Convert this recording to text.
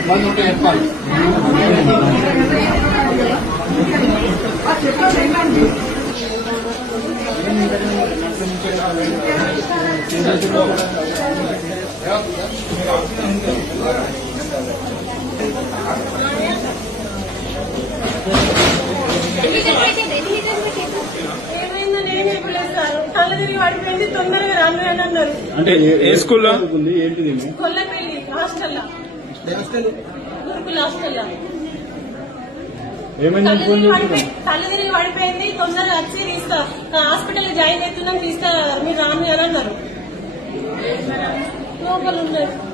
ఇబ్బంది ఉంటే చెప్పాలి. పడిపోయింది తొందరగా రాను అని అన్నారు. అంటే ఏ స్కూల్లో ఏంటిది? కొల్లపల్లి హాస్టల్లో, గురుకుల హాస్టల్లో కళ్ళు తిరిగి పడిపోయింది. తొందరగా వచ్చి హాస్పిటల్ జాయిన్ అవుతున్నాం, మీరు రాను అని అన్నారు. లోపల ఉన్నారు.